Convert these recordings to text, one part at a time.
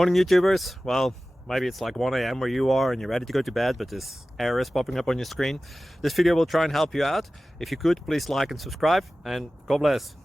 Morning YouTubers. Well, maybe it's like 1 a.m. where you are and you're ready to go to bed, but this error is popping up on your screen. This video will try and help you out. If you could, please like and subscribe, and God bless.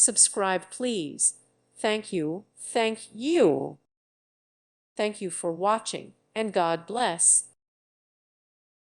Subscribe, please. Thank you. Thank you. Thank you for watching, and God bless.